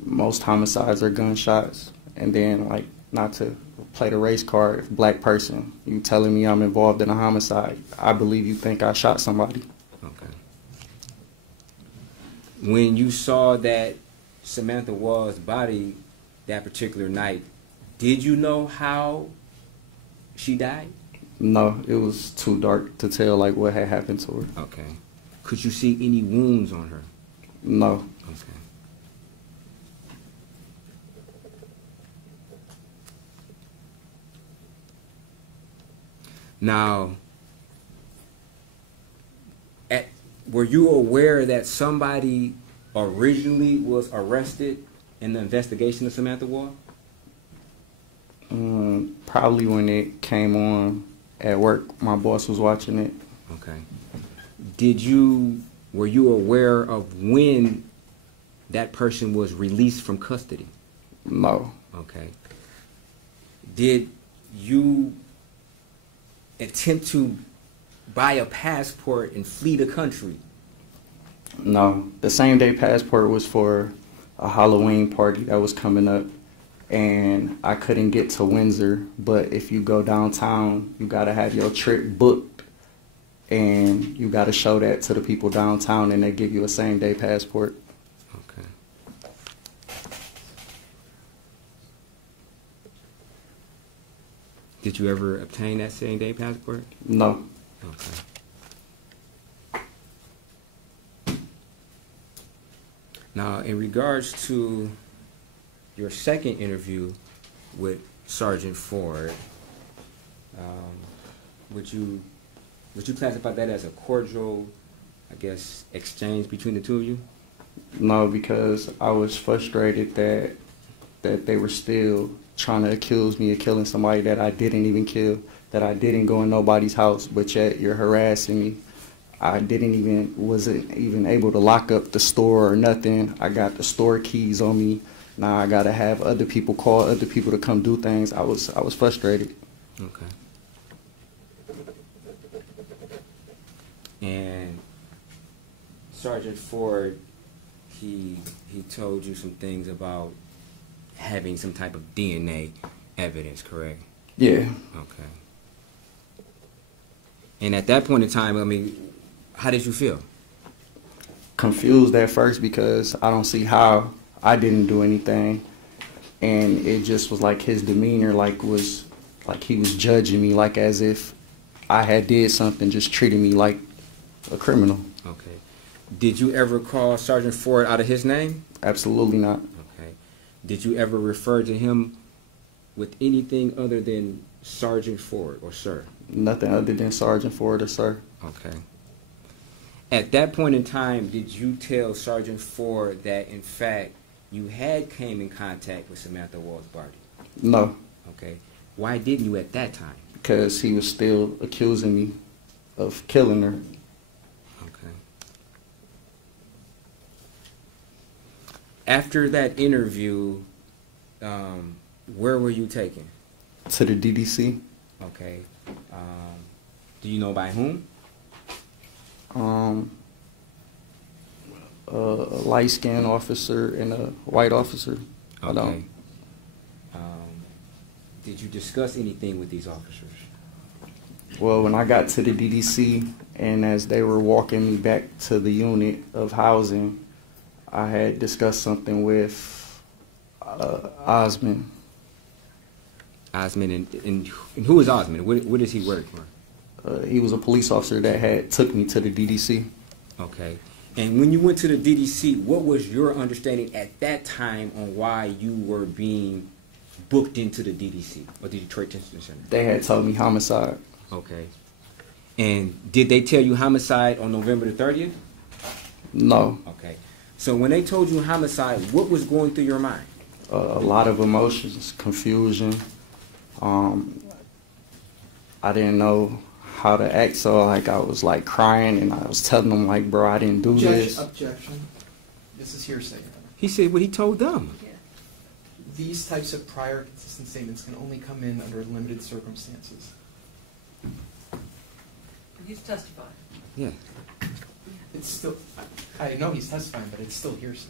Most homicides are gunshots. And then, like, not to play the race card, if black person, you telling me I'm involved in a homicide, I believe you think I shot somebody. Okay. When you saw that Samantha Woll's body that particular night, did you know how she died? No, it was too dark to tell, like, what had happened to her. Okay. Could you see any wounds on her? No. Okay. Now, were you aware that somebody originally was arrested in the investigation of Samantha Woll? Probably when it came on at work. My boss was watching it. Okay. Were you aware of when that person was released from custody? No. Okay. Did you attempt to buy a passport and flee the country? No. The same day passport was for a Halloween party that was coming up, and I couldn't get to Windsor, but if you go downtown, you gotta have your trip booked, and you gotta show that to the people downtown, and they give you a same day passport. Okay. Did you ever obtain that same day passport? No. Okay. Now, in regards to your second interview with Sergeant Ford, would you classify that as a cordial, I guess, exchange between the two of you? No, because I was frustrated that they were still trying to accuse me of killing somebody that I didn't even kill, that I didn't go in nobody's house, but yet you're harassing me. I wasn't even able to lock up the store or nothing. I got the store keys on me. Now I gotta have other people call other people to come do things. I was frustrated. Okay. And Sergeant Ford, he told you some things about having some type of DNA evidence, correct? Yeah. Okay. And at that point in time, I mean, how did you feel? Confused at first because I don't see how I didn't do anything, and it just was like his demeanor was like he was judging me, like as if I had did something, just treating me like a criminal. Okay. Did you ever call Sergeant Ford out of his name? Absolutely not. Okay. Did you ever refer to him with anything other than Sergeant Ford or sir? Nothing other than Sergeant Ford or sir. Okay. At that point in time, did you tell Sergeant Ford that, in fact, you had came in contact with Samantha Woll's body? No. Okay. Why didn't you at that time? Because he was still accusing me of killing her. Okay. After that interview, where were you taken? To the DDC. Okay. Do you know by whom? A light-skinned officer and a white officer. Okay. I don't. Did you discuss anything with these officers? Well, when I got to the DDC and as they were walking me back to the unit of housing, I had discussed something with Osmond. Osmond, and who is Osmond? What does he work for? He was a police officer that had took me to the DDC. Okay. And when you went to the DDC, what was your understanding at that time on why you were being booked into the DDC, or the Detroit Detention Center? They had told me homicide. Okay. And did they tell you homicide on November the 30th? No. Okay. So when they told you homicide, what was going through your mind? A lot of emotions, confusion. I didn't know how to act, so like I was like crying and I was telling them like, bro, I didn't do this. Objection. This is hearsay. He said what he told them. Yeah. These types of prior consistent statements can only come in under limited circumstances. He's testifying. Yeah. It's still, I know he's testifying, but it's still hearsay.